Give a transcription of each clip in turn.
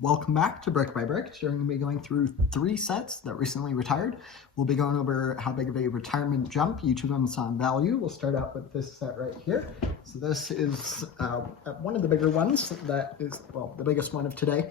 Welcome back to Brick by Brick. Today we're going to be going through 3 sets that recently retired. We'll be going over how big of a retirement jump each of them saw in value. We'll start out with this set right here. So this is one of the bigger ones. That is, well, the biggest one of today.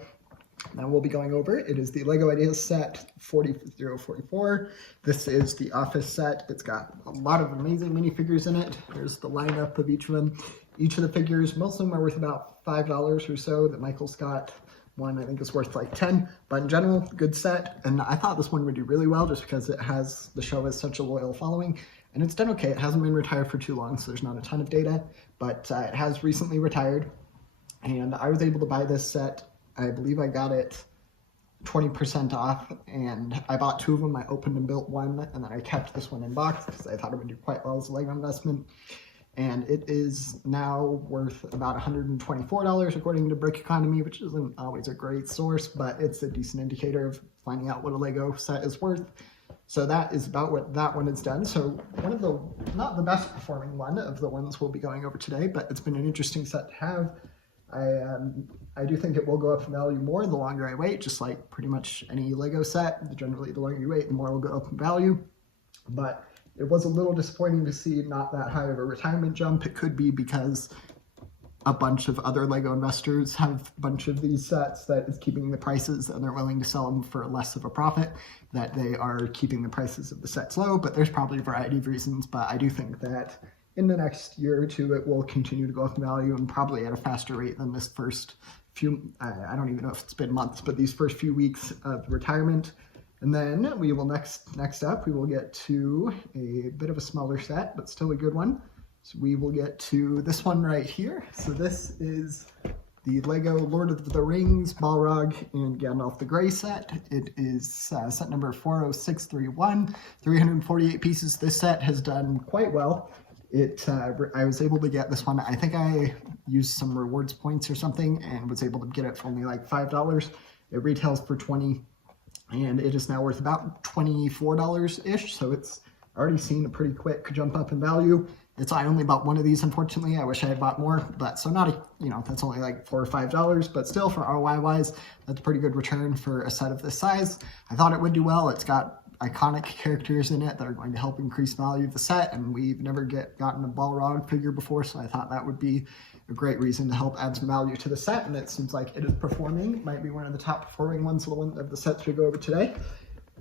Now we'll be going over. It is the LEGO Ideas set 40044. This is the Office set. It's got a lot of amazing minifigures in it. There's the lineup of each of them. Each of the figures, most of them are worth about $5 or so. That Michael Scott one I think is worth like 10, but in general, good set. And I thought this one would do really well just because it has, the show has such a loyal following, and it's done okay. It hasn't been retired for too long, so there's not a ton of data, but it has recently retired. And I was able to buy this set. I believe I got it 20% off, and I bought 2 of them. I opened and built one, and then I kept this one in box because I thought it would do quite well as a LEGO investment. And it is now worth about $124 according to Brick Economy, which isn't always a great source, but it's a decent indicator of finding out what a LEGO set is worth. So that is about what that one has done. So one of the, not the best performing one of the ones we'll be going over today, but it's been an interesting set to have. I do think it will go up in value more the longer I wait, just like pretty much any LEGO set. Generally, the longer you wait, the more it will go up in value. But it was a little disappointing to see not that high of a retirement jump. It could be because a bunch of other LEGO investors have a bunch of these sets that is keeping the prices, and they're willing to sell them for less of a profit, that they are keeping the prices of the sets low. But there's probably a variety of reasons, but I do think that in the next year or two, it will continue to go up in value, and probably at a faster rate than this first few, I don't even know if it's been months, but these first few weeks of retirement. And then we will next up, we will get to a bit of a smaller set, but still a good one. So we will get to this one right here. So this is the LEGO Lord of the Rings, Balrog, and Gandalf the Grey set. It is set number 40631, 348 pieces. This set has done quite well. I was able to get this one, I think I used some rewards points or something and was able to get it for only like $5. It retails for $20, and it is now worth about $24-ish, so it's already seen a pretty quick jump up in value. I only bought one of these, unfortunately. I wish I had bought more, but so not that's only like $4 or $5, but still for ROI wise, that's a pretty good return for a set of this size. I thought it would do well. It's got iconic characters in it that are going to help increase value of the set, and we've never gotten a Balrog figure before, so I thought that would be a great reason to help add some value to the set, and it seems like it is performing. It might be one of the top performing ones of the sets we go over today.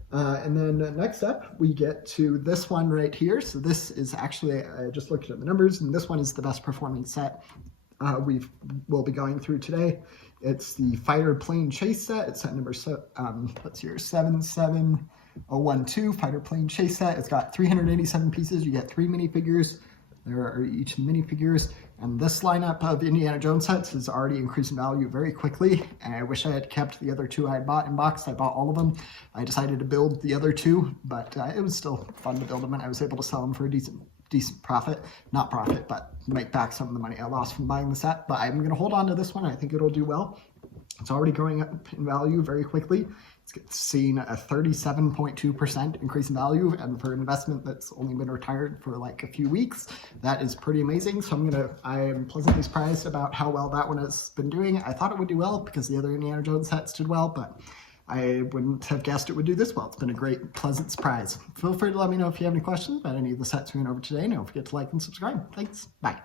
And then next up, we get to this one right here. So this is actually, I just looked at the numbers, and this one is the best performing set we'll be going through today. It's the Fighter Plane Chase set. It's set number 77012, Fighter Plane Chase set. It's got 387 pieces. You get 3 minifigures. There are each minifigures, and this lineup of Indiana Jones sets is already increasing value very quickly, and I wish I had kept the other 2 I had bought in box. I bought all of them. I decided to build the other 2, but it was still fun to build them, and I was able to sell them for a decent profit. Not profit, but make back some of the money I lost from buying the set. But I'm going to hold on to this one. I think it'll do well. It's already growing up in value very quickly. It's seen a 37.2% increase in value, and for an investment that's only been retired for like a few weeks, that is pretty amazing. So I am pleasantly surprised about how well that one has been doing. I thought it would do well because the other Indiana Jones sets did well, but I wouldn't have guessed it would do this well. It's been a great, pleasant surprise. Feel free to let me know if you have any questions about any of the sets we went over today. Don't forget to like and subscribe. Thanks. Bye.